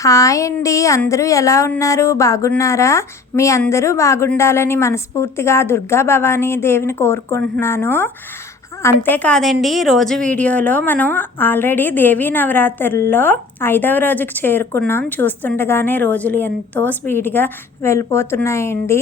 Hi అండి. అందరూ ఎలా ఉన్నారు? బాగున్నారా? మీ అందరూ బాగుండాలని మనస్ఫూర్తిగా దుర్గా భవానీ దేవిని కోరుకుంటున్నాను. అంతేకాదండి, ఈరోజు వీడియోలో మనం ఆల్రెడీ దేవీ నవరాత్రుల్లో 5వ రోజుకి చేరుకున్నాం. చూస్తుండగానే రోజులు ఎంతో స్పీడ్గా వెళ్ళిపోతున్నాయండి.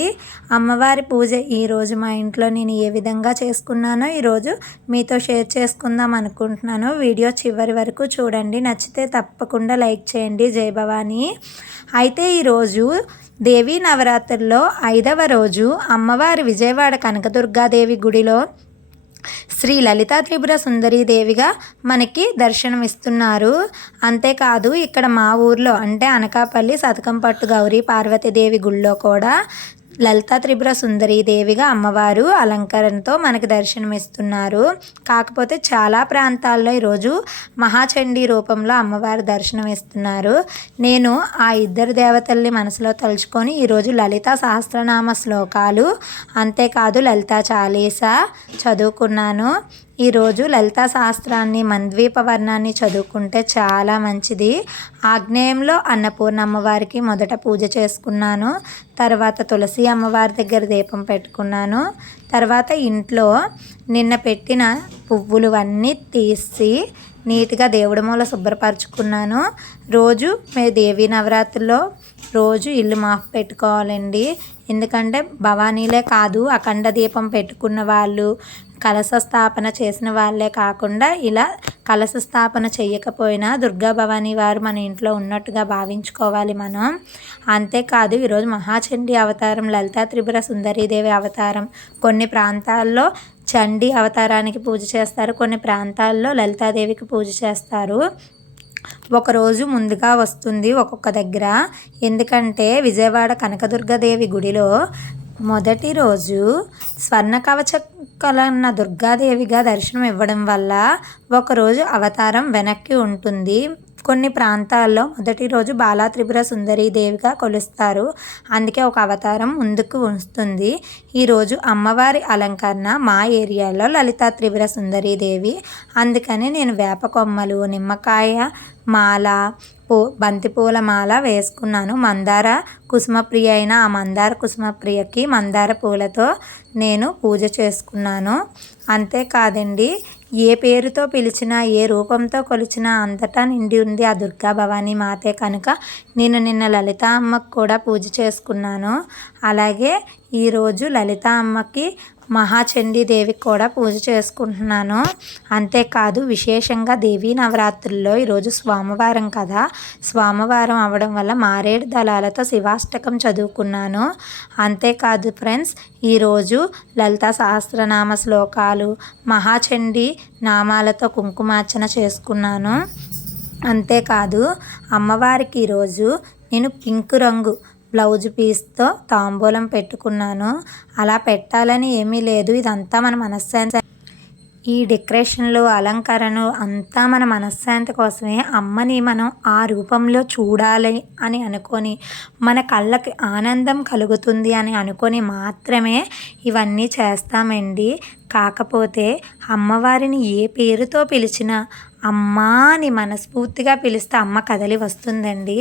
అమ్మవారి పూజ ఈరోజు మా ఇంట్లో నేను ఏ విధంగా చేసుకున్నానో ఈరోజు మీతో షేర్ చేసుకుందాం అనుకుంటున్నాను. వీడియో చివరి వరకు చూడండి. నచ్చితే తప్పకుండా లైక్ చేయండి. జై భవానీ. అయితే ఈరోజు దేవీ నవరాత్రుల్లో 5వ రోజు అమ్మవారి విజయవాడ కనకదుర్గాదేవి గుడిలో శ్రీ లలితా త్రిపుర సుందరీ దేవిగా మనకి దర్శనమిస్తున్నారు. అంతేకాదు ఇక్కడ మా ఊర్లో అంటే అనకాపల్లి సతకంపట్టు గౌరీ పార్వతీదేవి గుళ్ళో కూడా లలితా త్రిపుర సుందరీ దేవిగా అమ్మవారు అలంకరణతో మనకి దర్శనమిస్తున్నారు. కాకపోతే చాలా ప్రాంతాల్లో ఈరోజు మహాచండీ రూపంలో అమ్మవారు దర్శనమిస్తున్నారు. నేను ఆ ఇద్దరు దేవతల్ని మనసులో తలుచుకొని ఈరోజు లలితా సహస్రనామ శ్లోకాలు అంతేకాదు లలితా చాలీసా చదువుకున్నాను. ఈరోజు లలితా శాస్త్రాన్ని మంద్వీప వర్ణాన్ని చదువుకుంటే చాలా మంచిది. ఆగ్నేయంలో అన్నపూర్ణ అమ్మవారికి మొదట పూజ చేసుకున్నాను. తర్వాత తులసి అమ్మవారి దగ్గర దీపం పెట్టుకున్నాను. తర్వాత ఇంట్లో నిన్న పెట్టిన పువ్వులు అన్నీ తీసి నీట్గా దేవుడి మూల శుభ్రపరచుకున్నాను. రోజు దేవీ నవరాత్రిలో రోజు ఇల్లు మాఫ్ పెట్టుకోవాలండి. ఎందుకంటే భవానీలే కాదు, అఖండ దీపం పెట్టుకున్న వాళ్ళు, కలశ స్థాపన చేసిన వాళ్ళే కాకుండా ఇలా కలశ స్థాపన చేయకపోయినా దుర్గా భవానీ వారు మన ఇంట్లో ఉన్నట్టుగా భావించుకోవాలి మనం. అంతేకాదు ఈరోజు మహాచండీ అవతారం లలితా త్రిపుర సుందరీదేవి అవతారం. కొన్ని ప్రాంతాల్లో చండీ అవతారానికి పూజ చేస్తారు, కొన్ని ప్రాంతాల్లో లలితాదేవికి పూజ చేస్తారు. ఒకరోజు ముందుగా వస్తుంది ఒక్కొక్క దగ్గర. ఎందుకంటే విజయవాడ కనకదుర్గాదేవి గుడిలో మొదటి రోజు స్వర్ణ కవచ కలన్న దుర్గాదేవిగా దర్శనం ఇవ్వడం వల్ల ఒకరోజు అవతారం వెనక్కి ఉంటుంది. కొన్ని ప్రాంతాల్లో మొదటి రోజు బాలా త్రిపుర సుందరీ దేవిగా కొలుస్తారు. అందుకే ఒక అవతారం ముందుకు వస్తుంది. ఈరోజు అమ్మవారి అలంకరణ మా ఏరియాలో లలితా త్రిపుర సుందరీ దేవి. అందుకని నేను వేప కొమ్మలు, నిమ్మకాయ మాల, బంతిపూల మాల వేసుకున్నాను. మందార కుసుమప్రియ అయిన ఆ మందార కుసుమప్రియకి మందార పూలతో నేను పూజ చేసుకున్నాను. అంతేకాదండి, ఏ పేరుతో పిలిచినా ఏ రూపంతో కొలిచినా అంతటా నిండి ఉంది ఆ దుర్గా భవానీ మాతే కనుక నేను నిన్న లలిత అమ్మకు కూడా పూజ చేసుకున్నాను. అలాగే ఈరోజు లలిత అమ్మకి మహాచండీ దేవికి కూడా పూజ చేసుకుంటున్నాను. అంతేకాదు విశేషంగా దేవీ నవరాత్రుల్లో ఈరోజు సోమవారం కదా, సోమవారం అవ్వడం వల్ల మారేడు దళాలతో శివాష్టకం చదువుకున్నాను. అంతేకాదు ఫ్రెండ్స్, ఈరోజు లలితా సహస్రనామ శ్లోకాలు మహాచండీ నామాలతో కుంకుమార్చన చేసుకున్నాను. అంతేకాదు అమ్మవారికి ఈరోజు నేను పింక్ రంగు బ్లౌజ్ పీస్తో తాంబూలం పెట్టుకున్నాను. అలా పెట్టాలని ఏమీ లేదు, ఇదంతా మన మనశ్శాంతి. ఈ డెకరేషన్లు అలంకరణ అంతా మన మనశ్శాంతి కోసమే. అమ్మని మనం ఆ రూపంలో చూడాలి అని అనుకొని, మన కళ్ళకి ఆనందం కలుగుతుంది అని అనుకొని మాత్రమే ఇవన్నీ చేస్తామండి. కాకపోతే అమ్మవారిని ఏ పేరుతో పిలిచినా అమ్మా అని మనస్ఫూర్తిగా పిలిస్తే అమ్మ కదలి వస్తుందండి.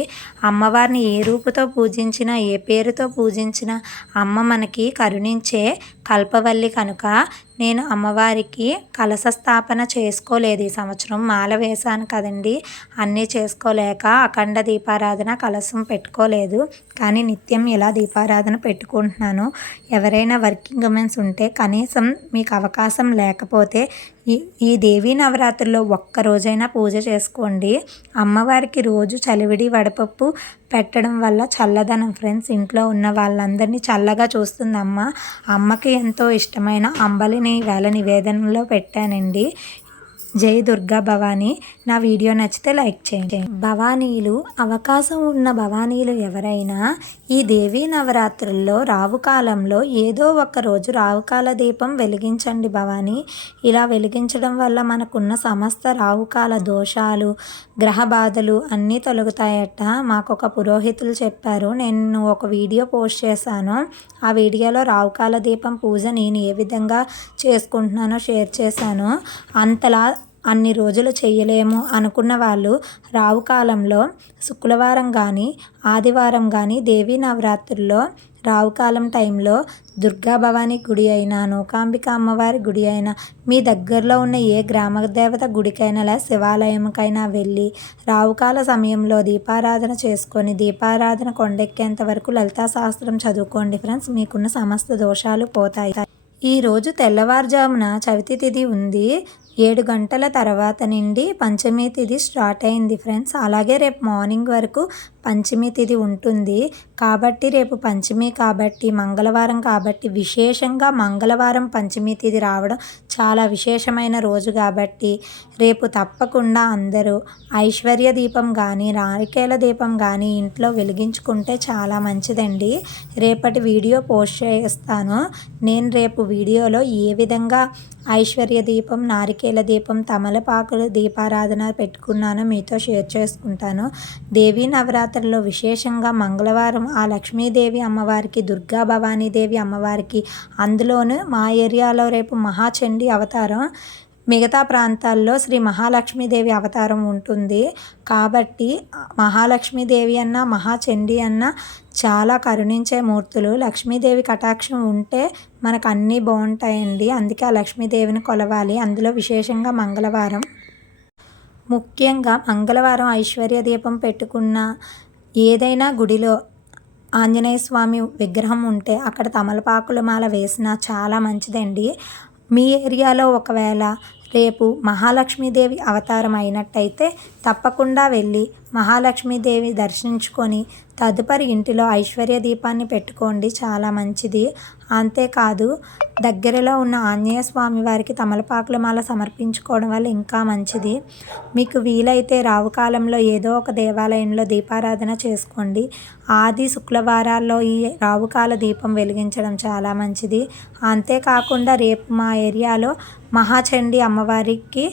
అమ్మవారిని ఏ రూపుతో పూజించినా ఏ పేరుతో పూజించినా అమ్మ మనకి కరుణించే కల్పవల్లి కనుక నేను అమ్మవారికి కలశ స్థాపన చేసుకోలేదు ఈ సంవత్సరం. మాల వేశాను కదండి, అన్నీ చేసుకోలేక అఖండ దీపారాధన కలశం పెట్టుకోలేదు. కానీ నిత్యం ఇలా దీపారాధన పెట్టుకుంటున్నాను. ఎవరైనా వర్కింగ్ ఉమెన్స్ ఉంటే కనీసం మీకు అవకాశం లేకపోతే ఈ దేవీ నవరాత్రుల్లో ఒక్కరోజైనా పూజ చేసుకోండి. అమ్మవారికి రోజు చలివిడి వడపప్పు పెట్టడం వల్ల చల్లదనం ఫ్రెండ్స్. ఇంట్లో ఉన్న వాళ్ళందరినీ చల్లగా చూస్తుంది అమ్మ. అమ్మకి ఎంతో ఇష్టమైన అంబలిని వేళ నివేదనలో పెట్టానండి. జై దుర్గా భవానీ. నా వీడియో నచ్చితే లైక్ చేయండి. భవానీలు, అవకాశం ఉన్న భవానీలు ఎవరైనా ఈ దేవీ నవరాత్రుల్లో రావుకాలంలో ఏదో ఒక రోజు రావుకాల దీపం వెలిగించండి భవానీ. ఇలా వెలిగించడం వల్ల మనకున్న సమస్త రావుకాల దోషాలు, గ్రహ బాధలు అన్నీ తొలగుతాయట. మాకు ఒక పురోహితులు చెప్పారు. నేను ఒక వీడియో పోస్ట్ చేశాను. ఆ వీడియోలో రావుకాల దీపం పూజ నేను ఏ విధంగా చేసుకుంటున్నానో షేర్ చేశాను. అంతలా అన్ని రోజులు చేయలేము అనుకున్న వాళ్ళు రావు కాలంలో శుక్రవారం కానీ ఆదివారం కానీ దేవీ నవరాత్రుల్లో రావుకాలం టైంలో దుర్గా భవానీ గుడి అయినా నూకాంబిక అమ్మవారి గుడి అయినా మీ దగ్గరలో ఉన్న ఏ గ్రామ దేవత గుడికైనా లేదా శివాలయంకైనా వెళ్ళి రావుకాల సమయంలో దీపారాధన చేసుకొని దీపారాధన కొండెక్కేంత వరకు లలితా సహస్రం చదువుకోండి ఫ్రెండ్స్. మీకున్న సమస్త దోషాలు పోతాయి. ఈరోజు తెల్లవారుజామున చవితి తిథి ఉంది. 7 గంటల తర్వాత నుండి పంచమి తిథి స్టార్ట్ అయింది ఫ్రెండ్స్. అలాగే రేపు మార్నింగ్ వరకు పంచమి తిథి ఉంటుంది. కాబట్టి రేపు పంచమి కాబట్టి మంగళవారం కాబట్టి విశేషంగా మంగళవారం పంచమి తిథి రావడం చాలా విశేషమైన రోజు కాబట్టి రేపు తప్పకుండా అందరూ ఐశ్వర్య దీపం కానీ నారికేల దీపం కానీ ఇంట్లో వెలిగించుకుంటే చాలా మంచిదండి. రేపటి వీడియో పోస్ట్ చేస్తాను. నేను రేపు వీడియోలో ఏ విధంగా ఐశ్వర్య దీపం నారికేల దీపం తమలపాకులు దీపారాధన పెట్టుకున్నానో మీతో షేర్ చేసుకుంటాను. దేవీ నవరాత్రుల్లో విశేషంగా మంగళవారం ఆ లక్ష్మీదేవి అమ్మవారికి దుర్గా భవానీదేవి అమ్మవారికి అందులోనూ మా ఏరియాలో రేపు మహాచండీ అవతారం, మిగతా ప్రాంతాల్లో శ్రీ మహాలక్ష్మీదేవి అవతారం ఉంటుంది. కాబట్టి మహాలక్ష్మీదేవి అన్న మహాచండీ అన్న చాలా కరుణించే మూర్తులు. లక్ష్మీదేవి కటాక్షం ఉంటే మనకు అన్నీ బాగుంటాయండి. అందుకే ఆ లక్ష్మీదేవిని కొలవాలి. అందులో విశేషంగా మంగళవారం, ముఖ్యంగా మంగళవారం ఐశ్వర్య దీపం పెట్టుకున్న ఏదైనా గుడిలో ఆంజనేయ స్వామి విగ్రహం ఉంటే అక్కడ తమలపాకుల మాల వేసినా చాలా మంచిదండి. మీ ఏరియాలో ఒకవేళ రేపు మహాలక్ష్మీదేవి అవతారం అయినట్టయితే తప్పకుండా వెళ్ళి మహాలక్ష్మీదేవి దర్శించుకొని తదుపరి ఇంటిలో ఐశ్వర్య దీపాన్ని పెట్టుకోండి, చాలా మంచిది. అంతేకాదు దగ్గరలో ఉన్న ఆంజనేయ స్వామి వారికి తమలపాకుల మాల సమర్పించుకోవడం వల్ల ఇంకా మంచిది. మీకు వీలైతే రావుకాలంలో ఏదో ఒక దేవాలయంలో దీపారాధన చేసుకోండి. ఆది శుక్రవారాల్లో ఈ రావుకాల దీపం వెలిగించడం చాలా మంచిది. అంతేకాకుండా రేపు మా ఏరియాలో మహాచండీ అమ్మవారికి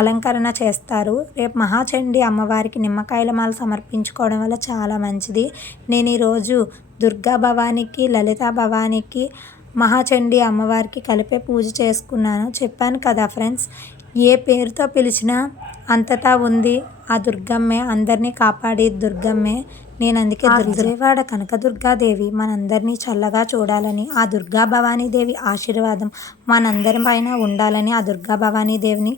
అలంకరణ చేస్తారు. రేపు మహాచండీ అమ్మవారికి నిమ్మకాయల మాల సమర్పించుకోవడం వల్ల చాలా మంచిది. నేను ఈరోజు దుర్గా భవానీకి లలితా భవానీకి మహాచండీ అమ్మవారికి కలిపే పూజ చేసుకున్నాను. చెప్పాను కదా ఫ్రెండ్స్, ఏ పేరుతో పిలిచినా అంతటా ఉంది ఆ దుర్గమ్మే, అందరినీ కాపాడి దుర్గమ్మే. నేను అందుకే విజయవాడ కనకదుర్గాదేవి మనందరినీ చల్లగా చూడాలని, ఆ దుర్గా భవానీదేవి ఆశీర్వాదం మనందరి పైన ఉండాలని ఆ దుర్గా భవానీదేవిని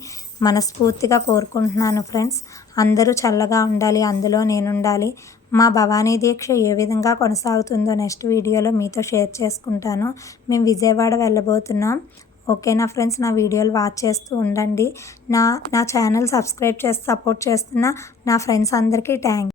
మనస్ఫూర్తిగా కోరుకుంటున్నాను ఫ్రెండ్స్. అందరూ చల్లగా ఉండాలి, అందులో నేను ఉండాలి. మా భవానీ దీక్ష ఏ విధంగా కొనసాగుతుందో నెక్స్ట్ వీడియోలో మీతో షేర్ చేసుకుంటాను. మేము విజయవాడ వెళ్ళబోతున్నాం. ఓకేనా ఫ్రెండ్స్, నా వీడియోలు వాచ్ చేస్తూ ఉండండి. నా ఛానల్ సబ్స్క్రైబ్ చేసి సపోర్ట్ చేస్తున్న నా ఫ్రెండ్స్ అందరికీ థ్యాంక్స్.